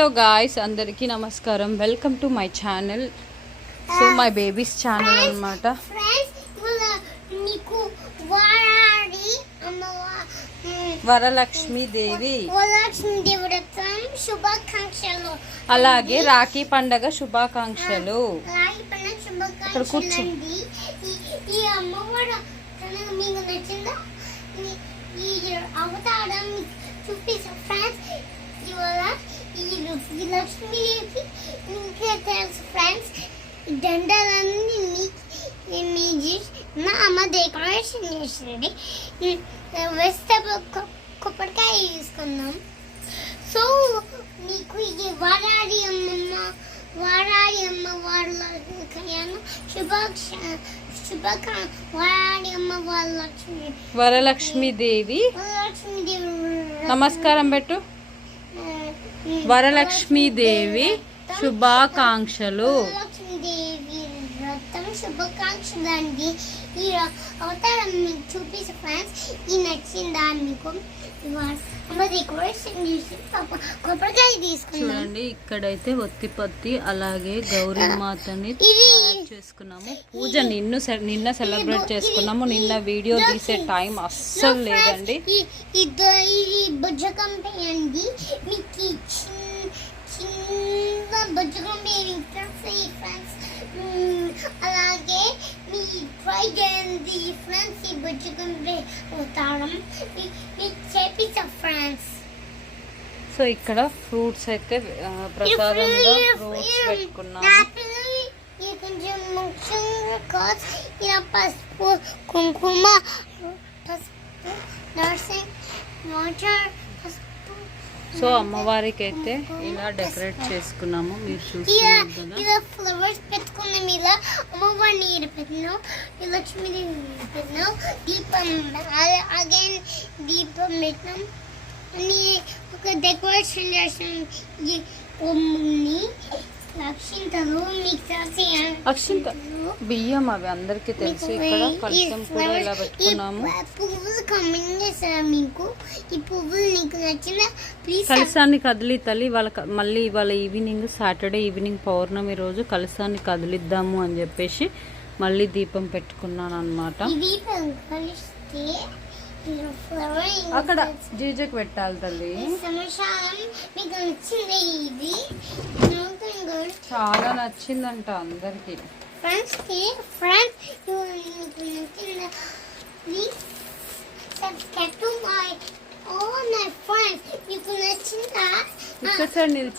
Hello guys, అందరికీ నమస్కారం. Welcome to my channel. So my babies channel అన్నమాట. వరలక్ష్మి దేవి శుభాకాంక్షలు, అలాగే రాఖీ పండగ శుభాకాంక్షలు. ఇక్కడ కూర్చో. ఈ అమ్మవారు మీకు నచ్చిందా? ఈ అవతారం చూపిస్తా ఫ్రెండ్స్. ఇవాళ ఈ లక్ష్మీదేవికి ఇంకా తెలుసు ఫ్రెండ్స్. దండలన్నీ మా అమ్మ డెకరేషన్ చేసింది. వెజిటబుల్ కొబ్బరికాయ తీసుకున్నాం. సో మీకు ఇది వారాడి అమ్మ వాళ్ళ వారాడి అమ్మ వాళ్ళ వరలక్ష్మి దేవి నమస్కారం పెట్టు. వరలక్ష్మి దేవి శుభాకాంక్షలు. లక్ష్మీదేవి వ్రతం శుభాకాంక్షలు అండి. ఈ అవతారం మీకు చూపిస్తా ఫ్రెండ్స్. ఈ నచ్చిందా మీకు? కొబ్బరికాయ తీసుకున్నాం. చూడండి, ఇక్కడైతే ఒత్తిపత్తి అలాగే గౌరీమాతని తయారు చేసుకున్నాము. పూజ నిన్న సెలబ్రేట్ చేసుకున్నాము. నిన్న వీడియో తీసే టైం అస్సలు లేదండి. ఇది బుజ్జకంపే అండి. మీకు చిన్న బుజ్జకంపే ఫ్రెండ్స్. అలాగే మీ ట్రై చేయండి ఫ్రెండ్స్. ఈ బుజ్జకంపే అవతారం మీకు చేపిస్తా ఫ్రెండ్స్. సో ఇక్కడ ఫ్రూట్స్ అయితే ప్రసాదంగా ఫ్రూట్స్ పెట్టుకున్నాము. కొంచెం ముఖ్యంగా ఇలా పసుపు, కుంకుమ, పసుపు, నర్సింగ్ వాటర్, సో అమ్మవారికి అయితే ఇలా డెకరేట్ చేసుకున్నాము. మీరు చూస్తున్నారు కదా, ఇలా ఫ్లవర్స్ పెట్టుకున్నాం. ఇలా అమ్మవారి నీరు పెట్టినాం, లక్ష్మీదేవి పెట్టినాం, దీపం అగైన్ దీపం పెట్టినాం అని ఒక డెకరేషన్ చేసాం. అక్షింతలు మీకు తెలిసి బియ్యం అవి అందరికీ తెలుసు. ఇక్కడ కలశం కూడా ఇలా పెట్టుకున్నాము. పువ్వులు కమెంట్ చేస్తారా మీకు? ఈ పువ్వులు నీకు నచ్చిన ప్లీజ్. కలశాన్ని కదిలి తల్లి మళ్ళీ ఇవాళ ఈవినింగ్, సాటర్డే ఈవినింగ్ పౌర్ణమి రోజు కలశాన్ని కదిలిద్దాము అని చెప్పేసి మళ్ళీ దీపం పెట్టుకున్నాను అనమాట. అక్కడ జీజకు పెట్టాలి తల్లి. చాలా నచ్చిందంట అందరికి. ఇక్కడ నిల్చో.